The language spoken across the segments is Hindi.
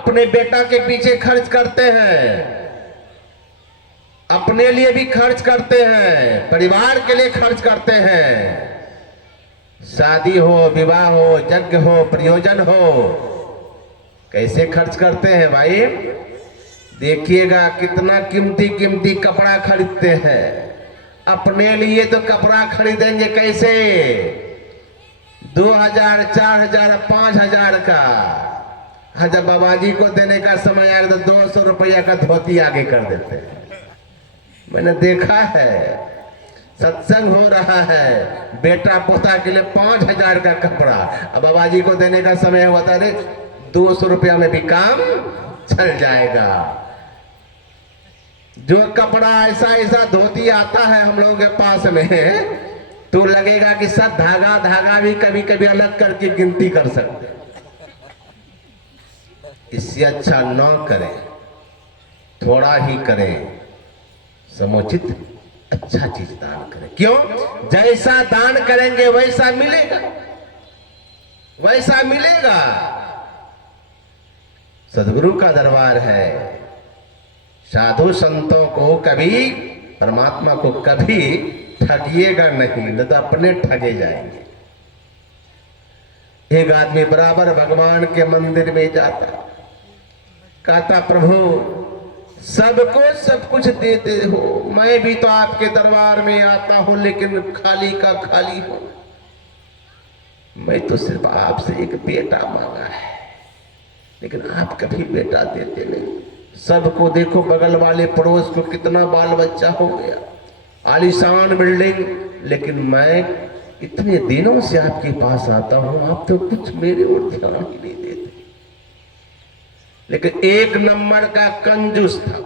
अपने बेटा के पीछे खर्च करते हैं, अपने लिए भी खर्च करते हैं, परिवार के लिए खर्च करते हैं। शादी हो, विवाह हो, यज्ञ हो, प्रयोजन हो, कैसे खर्च करते हैं भाई? देखिएगा कितना कीमती कीमती कपड़ा खरीदते हैं। अपने लिए तो कपड़ा खरीदेंगे कैसे? 2000, 4000, 5000 का। हाँ, जब बाबा जी को देने का समय आया तो 200 रुपया का धोती आगे कर देते हैं। मैंने देखा है, सत्संग हो रहा है, बेटा पोता के लिए 5000 का कपड़ा, अब बाबा जी को देने का समय हुआ था, अरे 200 रुपया में भी काम चल जाएगा। जो कपड़ा ऐसा ऐसा धोती आता है हम लोगों के पास में, तो लगेगा कि सब धागा धागा भी कभी कभी अलग करके गिनती कर सकते हैं। इससे अच्छा न करें, थोड़ा ही करें, समुचित अच्छा चीज दान करें। क्यों? जैसा दान करेंगे वैसा मिलेगा, वैसा मिलेगा। सदगुरु का दरबार है, साधु संतों को कभी, परमात्मा को कभी ठगिएगा नहीं, न तो अपने ठगे जाएंगे। एक आदमी बराबर भगवान के मंदिर में जाता, कहता प्रभु सबको सब कुछ देते हो, मैं भी तो आपके दरबार में आता हूं, लेकिन खाली का खाली हूं। मैं तो सिर्फ आपसे एक बेटा मांगा है, लेकिन आप कभी बेटा देते नहीं। सबको देखो, बगल वाले पड़ोस को कितना बाल बच्चा हो गया, आलीशान बिल्डिंग, लेकिन मैं इतने दिनों से आपके पास आता हूं, आप तो कुछ मेरे ओर ध्यान ही नहीं देते। लेकिन एक नंबर का कंजूस था,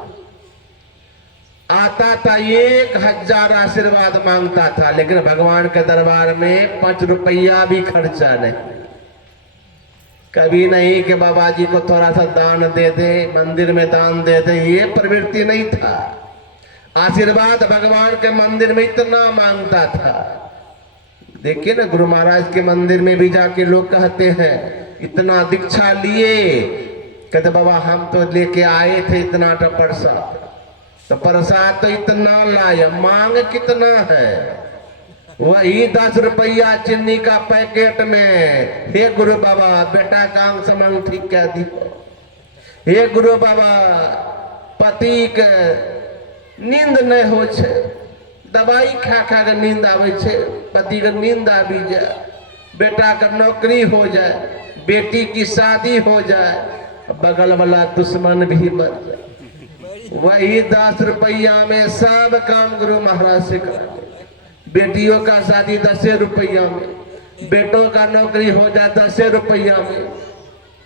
आता था 1000 आशीर्वाद मांगता था, लेकिन भगवान के दरबार में 5 रुपया भी खर्चा नहीं। कभी नहीं कि बाबा जी को थोड़ा सा दान दे दे, मंदिर में दान दे दे, ये प्रवृत्ति नहीं था। आशीर्वाद भगवान के मंदिर में इतना मांगता था। देखिए ना, गुरु महाराज के मंदिर में भी जाके लोग कहते हैं, इतना दीक्षा लिए, कहते बाबा हम तो लेके आए थे इतना प्रसाद, तो प्रसाद तो इतना लाया, मांग कितना है? वही 10 रुपया चीनी का पैकेट में। हे गुरु बाबा बेटा का अंग समंग ठीक क्या दी? हे गुरु बाबा पति के नींद नहीं हो छे, दवाई खा खा के नींद आवे छे, पति के नींद आवी जाए, बेटा का नौकरी हो जाए, बेटी की शादी हो जाए, बगल वाला दुश्मन भी मर जाए, वही 10 रुपया में सब काम गुरु महाराज से करा। बेटियों का शादी 10 रुपया में, बेटों का नौकरी हो जाए 10 रुपया में,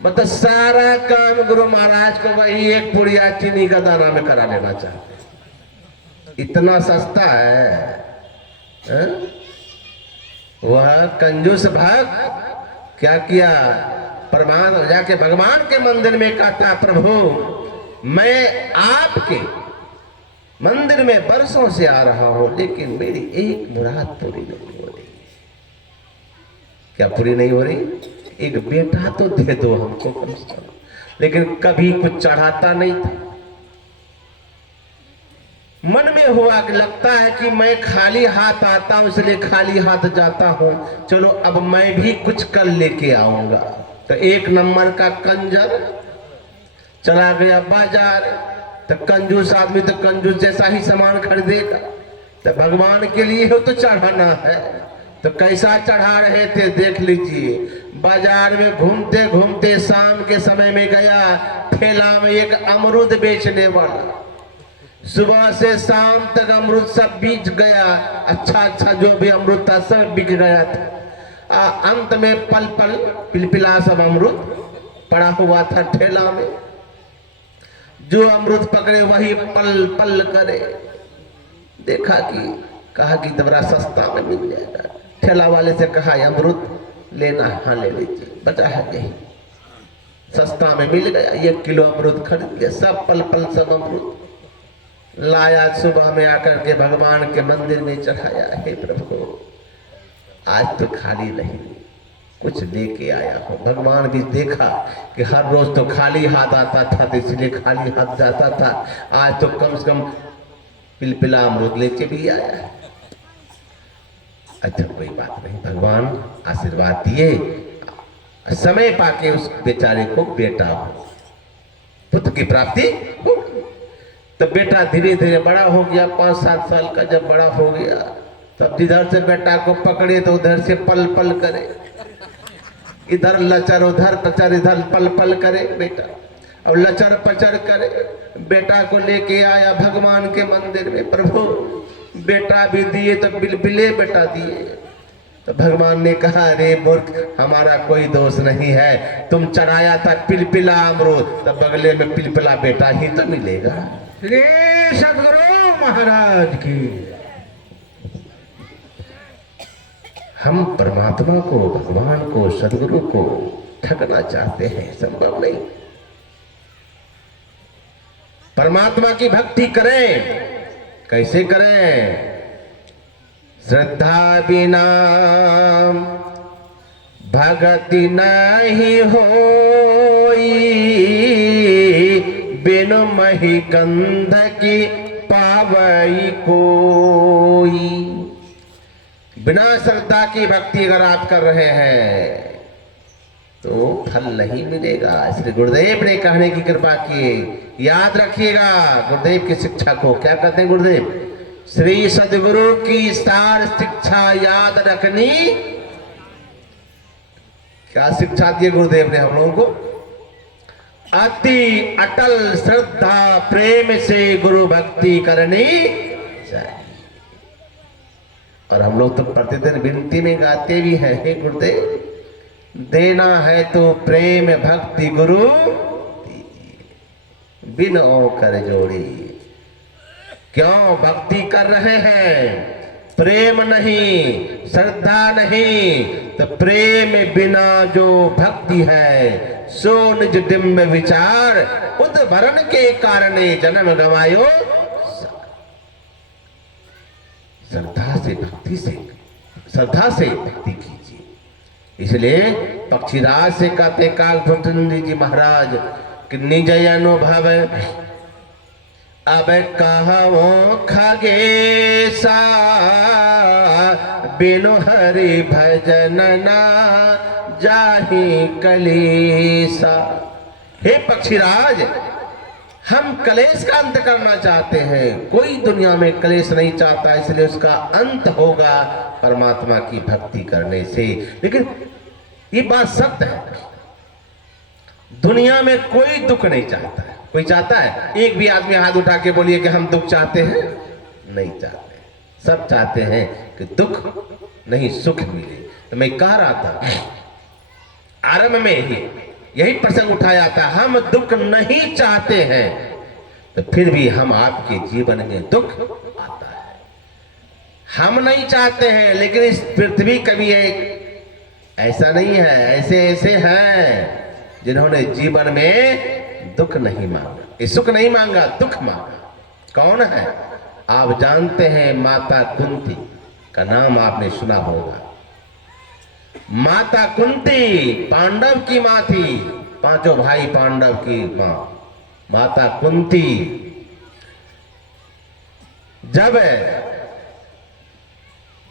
मतलब सारा काम गुरु महाराज को वही एक पुड़िया चीनी का दाना में करा लेना चाहते। इतना सस्ता है? वह कंजूस भक्त क्या किया? परमात्मा जाके भगवान के मंदिर में कहता प्रभु मैं आपके मंदिर में बरसों से आ रहा हूं, लेकिन मेरी एक मुराद पूरी नहीं हो रही। क्या पूरी नहीं हो रही? एक बेटा तो दे दो हमको कम से कम। लेकिन कभी कुछ चढ़ाता नहीं था। मन में हुआ कि लगता है कि मैं खाली हाथ आता हूं, इसलिए खाली हाथ जाता हूं, चलो अब मैं भी कुछ कल लेके आऊंगा। तो एक नंबर का कंजर चला गया बाजार। तो कंजूस आदमी तो कंजूस जैसा ही सामान खरीदेगा। तो भगवान के लिए हो तो चढ़ाना है, तो कैसा चढ़ा रहे थे देख लीजिए। बाजार में घूमते घूमते शाम के समय में गया, ठेला में एक अमरूद बेचने वाला, सुबह से शाम तक अमरूद सब बीच गया, अच्छा अच्छा जो भी अमरूद था सब बिक गया था। अंत में पल पल पिलपिला सब अमरूद पड़ा हुआ था ठेला में। जो अमरूद पकड़े वही पल पल करे। देखा कि कहा कि तो बड़ा सस्ता में मिल जाएगा। ठेला वाले से कहा अमरूद लेना? हाँ ले लीजिए, बचा है यही, सस्ता में मिल गया। 1 किलो अमरूद खरीद लिया, सब पल पल सब अमरूद लाया। सुबह में आकर के भगवान के मंदिर में चढ़ाया। हे प्रभु आज तो खाली नहीं, कुछ लेके आया हो। भगवान भी देखा कि हर रोज तो खाली हाथ आता था, तो इसलिए खाली हाथ जाता था, आज तो कम से कम पिलपिला अमरूद लेके भी आया है। अच्छा कोई बात नहीं, भगवान आशीर्वाद दिए, समय पाके उस बेचारे को बेटा हो, पुत्र की प्राप्ति हो। तो बेटा धीरे धीरे बड़ा हो गया, 5-7 साल का जब बड़ा हो गया, तब जिधर से बेटा को पकड़े तो उधर से पल पल करे, इधर लचर उधर पचर, इधर पल पल करे बेटा। अब लचर पचर करे, बेटा को लेके आया भगवान के मंदिर में। प्रभु बेटा भी दिए तो बिलबिले बेटा दिए। तो भगवान ने कहा, अरे मूर्ख, हमारा कोई दोष नहीं है, तुम चढ़ाया था पिलपिला अमरूद, तो बगले में पिलपिला बेटा ही तो मिलेगा। श्री सदगुरु महाराज की। हम परमात्मा को, भगवान को, सदगुरु को ठगना चाहते हैं, संभव नहीं। परमात्मा की भक्ति करें, कैसे करें? श्रद्धा बिना भक्ति नहीं होई, बिनु मही गंध की पावई कोई। बिना श्रद्धा की भक्ति अगर आप कर रहे हैं तो फल नहीं मिलेगा। इसलिए गुरुदेव ने कहने की कृपा की, याद रखिएगा गुरुदेव की शिक्षा को। क्या कहते हैं गुरुदेव? श्री सदगुरु की सार शिक्षा याद रखनी। क्या शिक्षा दी गुरुदेव ने हम लोगों को? अति अटल श्रद्धा प्रेम से गुरु भक्ति करनी चाहिए। और हम लोग तो प्रतिदिन विनती में गाते भी हैं, हे गुरुदेव देना है तो प्रेम भक्ति गुरु बिन ओ कर जोड़ी। क्यों भक्ति कर रहे हैं? प्रेम नहीं, श्रद्धा नहीं, तो प्रेम बिना जो भक्ति है सो निज डिम्ब विचार, उद्भरण के कारणे जन्म गवायो। श्रद्धा से भक्ति से, श्रद्धा से भक्ति कीजिए। इसलिए पक्षीराज से कहते काकभूषण जी महाराज कि निज अनुभव अब कहवो खगेसा, बिनु हरि भजन ना जाहि कलेसा। हे पक्षीराज, हम कलेश का अंत करना चाहते हैं। कोई दुनिया में कलेश नहीं चाहता, इसलिए उसका अंत होगा परमात्मा की भक्ति करने से। लेकिन ये बात सत्य है, दुनिया में कोई दुख नहीं चाहता है। कोई चाहता है? एक भी आदमी हाथ उठा के बोलिए कि हम दुख चाहते हैं? नहीं चाहते। सब चाहते हैं कि दुख नहीं सुख मिले। तो मैं कह रहा था आरंभ में ही यही प्रसंग उठाया था, हम दुख नहीं चाहते हैं, तो फिर भी हम आपके जीवन में दुख आता है। हम नहीं चाहते हैं, लेकिन इस पृथ्वी कभी ऐसा नहीं है, ऐसे ऐसे हैं जिन्होंने जीवन में दुख नहीं मांगा, सुख नहीं मांगा, दुख मांगा। कौन है? आप जानते हैं, माता कुंती का नाम आपने सुना होगा। माता कुंती पांडव की मां थी, पांचों भाई पांडव की मां माता कुंती। जब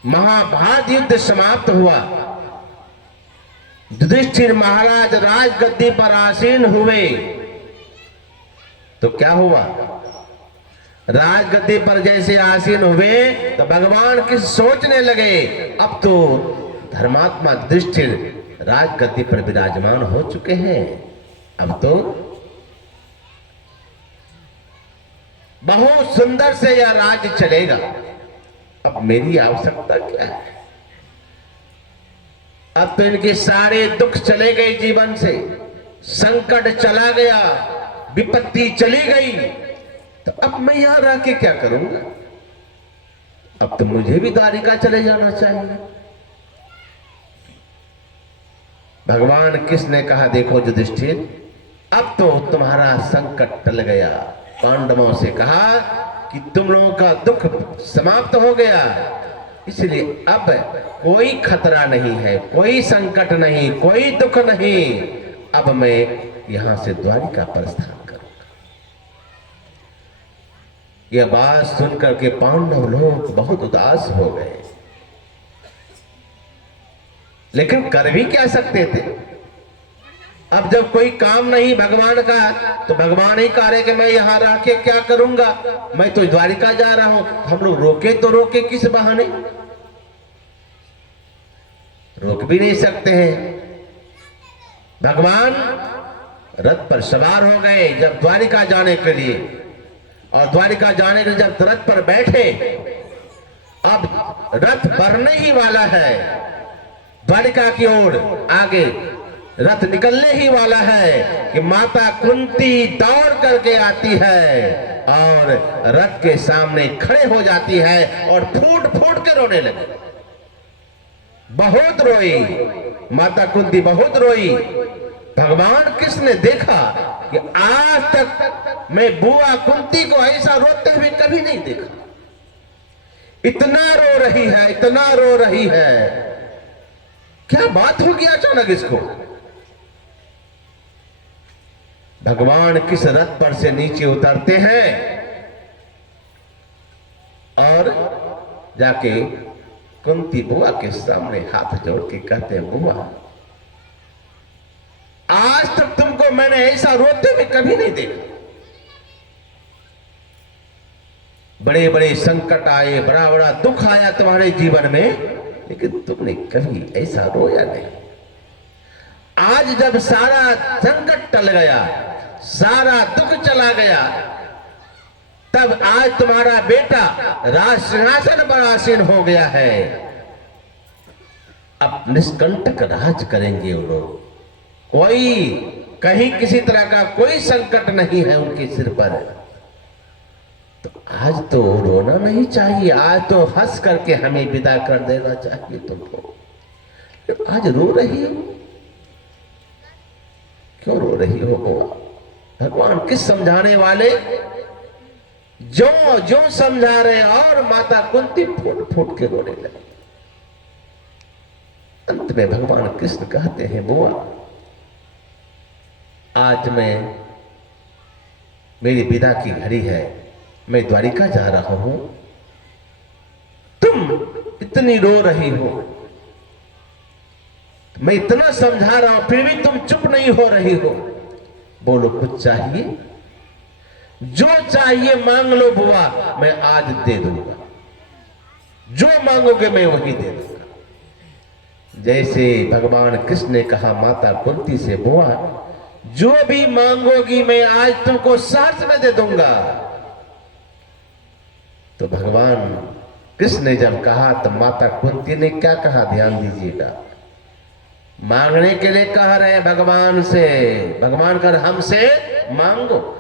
महाभारत युद्ध समाप्त हुआ, युधिष्ठिर महाराज राजगद्दी पर आसीन हुए, तो क्या हुआ? राजगद्दी पर जैसे आसीन हुए तो भगवान किस सोचने लगे, अब तो धर्मात्मा युधिष्ठिर राजगद्दी पर विराजमान हो चुके हैं, अब तो बहुत सुंदर से यह राज्य चलेगा। अब मेरी आवश्यकता क्या है? अब तो इनके सारे दुख चले गए जीवन से, संकट चला गया, विपत्ति चली गई, तो अब मैं यहां रह के क्या करूंगा? अब तो मुझे भी द्वारिका चले जाना चाहिए। भगवान किसने कहा, देखो युधिष्ठिर, अब तो तुम्हारा संकट टल गया। पांडवों से कहा कि तुम लोगों का दुख समाप्त हो गया, इसलिए अब कोई खतरा नहीं है, कोई संकट नहीं, कोई दुख नहीं। अब मैं यहां से द्वारिका प्रस्थान करूंगा। यह बात सुनकर के पांडव लोग बहुत उदास हो गए, लेकिन कर भी क्या सकते थे। अब जब कोई काम नहीं भगवान का, तो भगवान ही कह रहे कि मैं यहां रह के क्या करूंगा, मैं तो द्वारिका जा रहा हूं। हम लोग रोके तो रोके किस बहाने, रोक भी नहीं सकते हैं। भगवान रथ पर सवार हो गए जब द्वारिका जाने के लिए, और द्वारिका जाने के जब रथ पर बैठे, अब रथ बढ़ने ही वाला है द्वारिका की ओर, आगे रथ निकलने ही वाला है कि माता कुंती दौड़ करके आती है और रथ के सामने खड़े हो जाती है और फूट फूट के रोने लगी। बहुत रोई माता कुंती, बहुत रोई। भगवान कृष्ण ने देखा कि आज तक मैं बुआ कुंती को ऐसा रोते हुए कभी नहीं देखा। इतना रो रही है, इतना रो रही है, क्या बात हो गया अचानक इसको। भगवान किस रथ पर से नीचे उतरते हैं और जाके कुंती बुआ के सामने हाथ जोड़ के कहते हैं, बुआ आज तक तुमको मैंने ऐसा रोते हुए कभी नहीं देखा। बड़े बड़े संकट आए, बड़ा बड़ा दुख आया तुम्हारे जीवन में, लेकिन तुमने कभी ऐसा रोया नहीं। आज जब सारा संकट टल गया, सारा दुख चला गया, तब आज तुम्हारा बेटा राज सिंहासन पर आसीन हो गया है। अब निष्कंटक राज करेंगे वो लोग, कोई कहीं किसी तरह का कोई संकट नहीं है उनके सिर पर। तो आज तो रोना नहीं चाहिए, आज तो हंस करके हमें विदा कर देना चाहिए तुमको। आज रो रही हो, क्यों रो रही हो बुआ? भगवान किस समझाने वाले, जो जो समझा रहे, और माता कुंती फूट फूट के रोने लगी। अंत में भगवान कृष्ण कहते हैं, बुआ आज मेरी विदा की घड़ी है, मैं द्वारिका जा रहा हूं, तुम इतनी रो रही हो, मैं इतना समझा रहा हूं फिर भी तुम चुप नहीं हो रही हो। बोलो कुछ चाहिए, जो चाहिए मांग लो बुआ, मैं आज दे दूंगा, जो मांगोगे मैं वही दे दूंगा। जैसे भगवान कृष्ण ने कहा माता कुंती से, बुआ जो भी मांगोगी मैं आज तुमको सहर्ष में दे दूंगा। तो भगवान कृष्ण ने जब कहा तो माता कुंती ने क्या कहा, ध्यान दीजिएगा। मांगने के लिए कह रहे हैं भगवान से, भगवान कर हमसे मांगो,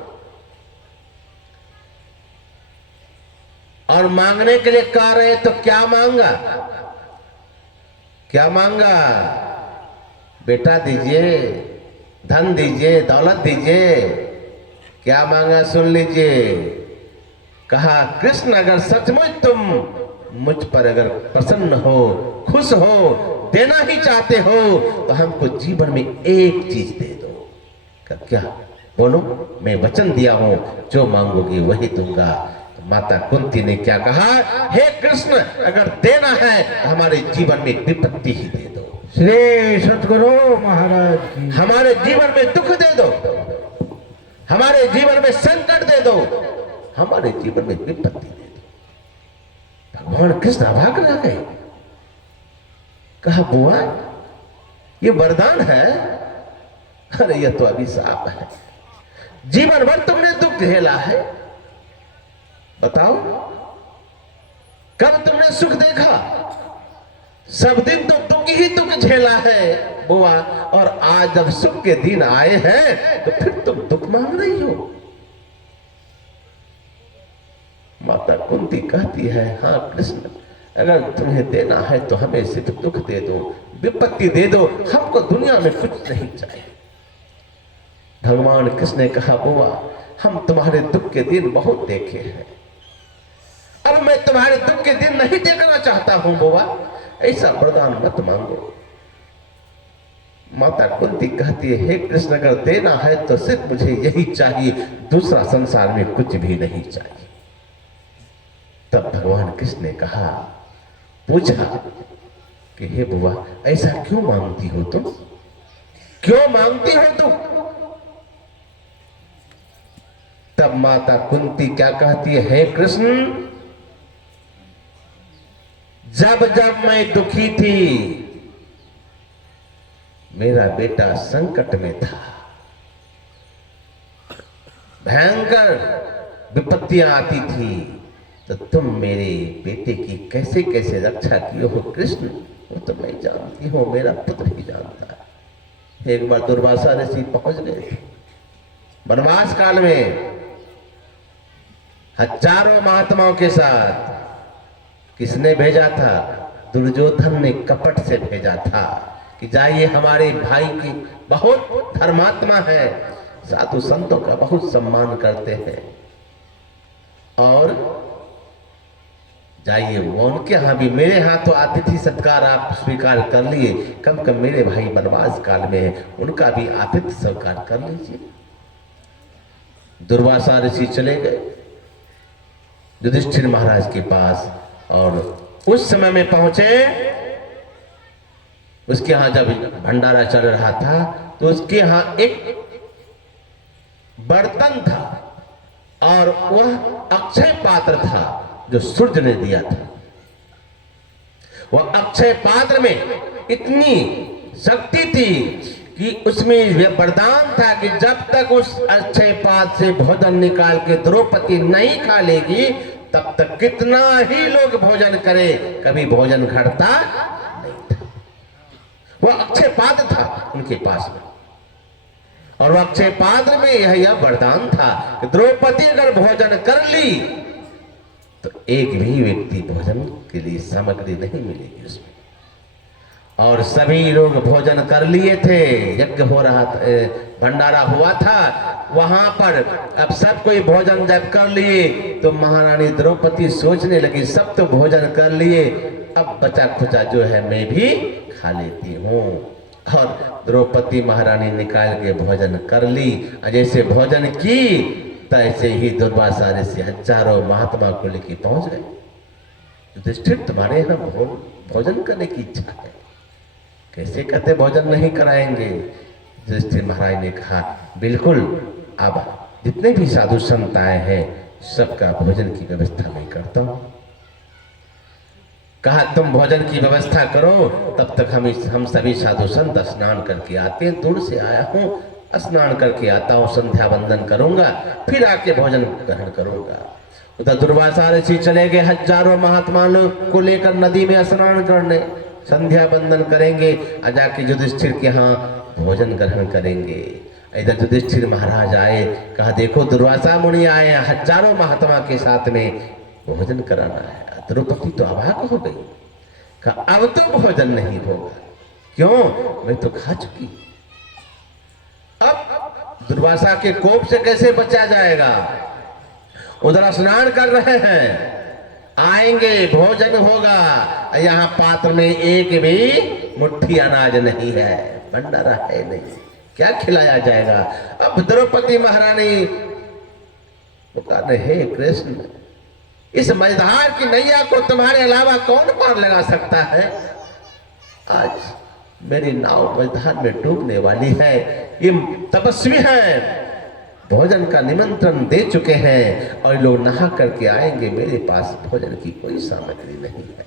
और मांगने के लिए कह रहे हैं तो क्या मांगा, क्या मांगा? बेटा दीजिए, धन दीजिए, दौलत दीजिए, क्या मांगा सुन लीजिए। कहा कृष्ण अगर सचमुच तुम मुझ पर अगर प्रसन्न हो, खुश हो, देना ही चाहते हो, तो हमको जीवन में एक चीज दे दो। क्या? बोलो, मैं वचन दिया हूं जो मांगोगी वही दूंगा। तो माता कुंती ने क्या कहा, हे कृष्ण अगर देना है तो हमारे जीवन में विपत्ति ही दे दो। श्री सतगुरु महाराज की। हमारे जीवन में दुख दे दो, हमारे जीवन में संकट दे दो, हमारे जीवन में विपत्ति दे दो। भगवान कृष्ण अभाग रह गए। कहा बुआ ये वरदान है? अरे यह तो अभिशाप है। जीवन भर तुमने दुख झेला है, बताओ कब तुमने सुख देखा? सब दिन तो दुख ही दुख झेला है बुआ, और आज जब सुख के दिन आए हैं तो फिर तुम दुख मांग रही हो। माता कुंती कहती है, हाँ कृष्ण अगर तुम्हें देना है तो हमें सिर्फ दुख दे दो, विपत्ति दे दो, हमको दुनिया में कुछ नहीं चाहिए। भगवान कृष्ण ने कहा बुआ हम तुम्हारे दुख के दिन बहुत देखे हैं, अब मैं तुम्हारे दुख के दिन नहीं देखना चाहता हूं बुआ, ऐसा वरदान मत मांगो। माता कुंती कहती है, हे कृष्ण अगर देना है तो सिर्फ मुझे यही चाहिए, दूसरा संसार में कुछ भी नहीं चाहिए। तब भगवान कृष्ण ने कहा, पूछा कि हे बुआ ऐसा क्यों मांगती हो तुम, क्यों मांगती हो तुम? तब माता कुंती क्या कहती है, हे कृष्ण जब जब मैं दुखी थी, मेरा बेटा संकट में था, भयंकर विपत्तियां आती थी, तो तुम मेरे बेटे की कैसे कैसे रक्षा किए हो कृष्ण, वो तो मैं जानती हूं, मेरा पुत्र ही जानता है। एक बार दुर्वासा ऋषि पहुंच गए थे वनवास काल में, हजारों महात्माओं के साथ। किसने भेजा था? दुर्योधन ने कपट से भेजा था कि जाइए, हमारे भाई की बहुत धर्मात्मा है, साधु संतों का बहुत सम्मान करते हैं, और जाइए वो उनके यहां भी, मेरे यहां तो आतिथ्य सत्कार आप स्वीकार कर लिए, कम कम मेरे भाई वनवास काल में है, उनका भी आतिथ्य सत्कार कर लीजिए। दुर्वासा ऋषि चले गए युधिष्ठिर महाराज के पास, और उस समय में पहुंचे, उसके यहां जब भंडारा चल रहा था तो उसके यहां एक बर्तन था, और वह अक्षय पात्र था जो सूर्य ने दिया था। वह अक्षय पात्र में इतनी शक्ति थी कि उसमें यह वरदान था कि जब तक उस अक्षय पात्र से भोजन निकाल के द्रौपदी नहीं खा लेगी, तब तक कितना ही लोग भोजन करे, कभी भोजन घटता नहीं था। वह अक्षय पात्र था उनके पास में, और वह अक्षय पात्र में यह वरदान था कि द्रौपदी अगर भोजन कर ली तो एक भी व्यक्ति भोजन के लिए सामग्री नहीं मिलेगी उसमें। और सभी लोग भोजन कर लिए थे, यज्ञ हो रहा था, भंडारा हुआ था वहां पर। अब सब कोई भोजन जब कर लिए तो महारानी द्रौपदी सोचने लगी, सब तो भोजन कर लिए, अब बचा खुचा जो है मैं भी खा लेती हूँ। और द्रौपदी महारानी निकाल के भोजन कर ली। जैसे भोजन की तैसे ही दुर्वासा ऋषि हजारों महात्मा को लेके पहुंच गए। युधिष्ठिर तुम्हारे यहाँ भोजन करने की इच्छा है, कैसे कहते भोजन नहीं कराएंगे? युधिष्ठिर महाराज ने कहा, बिल्कुल, अब जितने भी साधु संत आए हैं सबका भोजन की व्यवस्था मैं करता हूं। कहा तुम भोजन की व्यवस्था करो, तब तक हम सभी साधु संत स्नान करके आते हैं। दूर से आया हूं, स्नान करके आता हूं, संध्या वंदन करूंगा, फिर आके भोजन ग्रहण करूंगा। उधर दुर्वासा ऋषि चले गए, हजारों महात्मा लोग को लेकर नदी में स्नान करने, संध्या वंदन करेंगे, जाके युधिष्ठिर के यहाँ भोजन ग्रहण करेंगे। इधर युधिष्ठिर महाराज आए, कहा देखो दुर्वासा मुनि आए, हजारों महात्मा के साथ में भोजन कराना है। द्रौपदी तो अवाक हो गई, कहा अब तो भोजन नहीं होगा। क्यों? मैं तो खा चुकी। अब दुर्वासा के कोप से कैसे बचा जाएगा? उधर स्नान कर रहे हैं, आएंगे भोजन होगा, यहाँ पात्र में एक भी मुट्ठी अनाज नहीं है, भंडारा है नहीं, क्या खिलाया जाएगा? अब द्रौपदी महारानी तो कहते, हे कृष्ण, इस मझधार की नैया को तुम्हारे अलावा कौन पार लगा सकता है? आज मेरी नाव मझधार में डूबने वाली है, ये तपस्वी है, भोजन का निमंत्रण दे चुके हैं, और लोग नहा करके आएंगे, मेरे पास भोजन की कोई सामग्री नहीं है,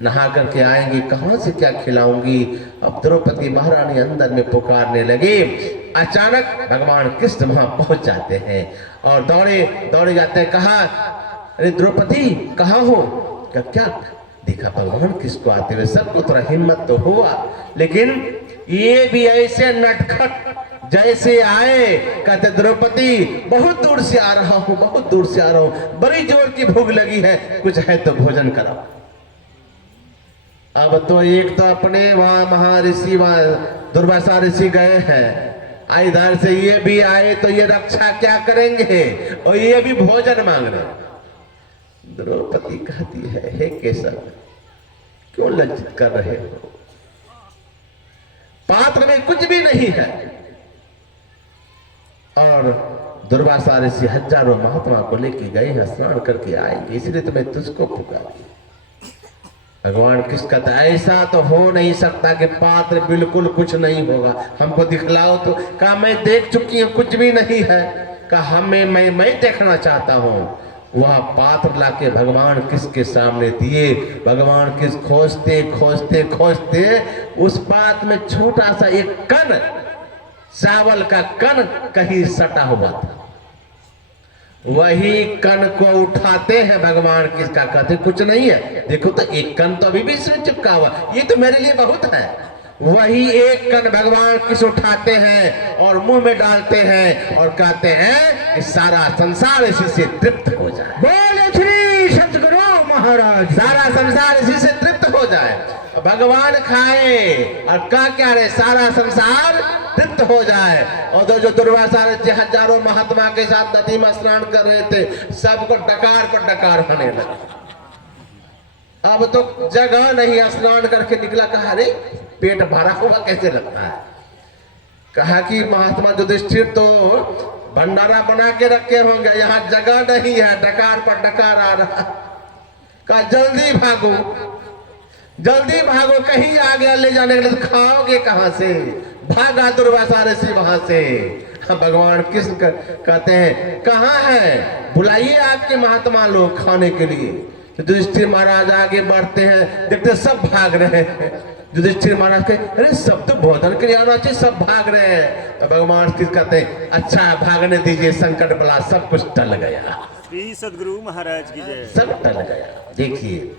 नहा करके आएंगे, कहां से क्या खिलाऊंगी? अब द्रौपदी महारानी अंदर में पुकारने लगी। अचानक भगवान कृष्ण वहां पहुंच जाते हैं और दौड़े दौड़े जाते हैं। कहा, अरे द्रौपदी कहाँ हो? क्या देखा भगवान किसको आते हुए, सबको थोड़ा हिम्मत तो हुआ, लेकिन ये भी ऐसे नटखट जैसे आए, कहते द्रौपदी बहुत दूर से आ रहा हूं, बहुत दूर से आ रहा हूं, बड़ी जोर की भूख लगी है, कुछ है तो भोजन कराओ। अब तो एक तो अपने वहां महर्षि दुर्वासा ऋषि गए हैं, इधर से ये भी आए तो ये रक्षा क्या करेंगे, और ये भी भोजन मांग रहे। द्रौपदी कहती है, हे केशव, क्यों लज्जित कर रहे हो? पात्र में कुछ भी नहीं है। और दुर्वासा ऋषि हजारों महात्मा को लेके गए हैं, स्नान करके आएंगे, इसलिए तो मैं तुझको पुकारी। भगवान किसका था? ऐसा तो हो नहीं सकता कि पात्र बिल्कुल कुछ नहीं होगा, हमको दिखलाओ तो। कहा मैं देख चुकी हूं, कुछ भी नहीं है। कहा मैं देखना चाहता हूं। वह पात्र लाके भगवान किसके सामने दिए। भगवान किस खोजते खोजते खोजते उस पात्र में छोटा सा एक कण, चावल का कण कहीं सटा हुआ था। वही कण को उठाते हैं भगवान, किसका कहते कुछ नहीं है। देखो तो एक कण तो अभी भी इसमें चिपका हुआ, ये तो मेरे लिए बहुत है। वही एक कण भगवान किस उठाते हैं और मुंह में डालते हैं और कहते हैं कि सारा संसार इसी से तृप्त हो जाए। बोले श्री सतगुरु महाराज। सारा संसार इसी से तृप्त हो जाए। भगवान खाए और क्या रहे, सारा संसार तृप्त हो जाए। और जो दुर्वासा हजारों महात्मा के साथ नदी में स्नान कर रहे थे, सबको डकार पर डकार होने लगा। अब तो जगह नहीं, स्नान करके निकला। कहा अरे पेट भरा हुआ कैसे लगता है? कहा कि महात्मा युधिष्ठिर तो भंडारा बना के रखे होंगे, यहाँ जगह नहीं है, डकार पर डकार आ रहा। कहा जल्दी भागो, जल्दी भागो, कहीं आगे ले जाने के लिए। खाओगे कहां से? भागा दुर्वासा ऋषि वहां से। भगवान कृष्ण कहते हैं कहाँ है, बुलाइए आपके महात्मा लोग खाने के लिए। युधिष्ठिर महाराज आगे बढ़ते हैं, देखते सब भाग रहे हैं। युधिष्ठिर महाराज के अरे सब तो भोजन के लिए आना चाहिए, सब भाग रहे हैं। तो भगवान कृष्ण कहते हैं अच्छा भागने दीजिए, संकट बला सब कुछ टल गया। श्री सद्गुरु महाराज की जय। सब टल गया। देखिए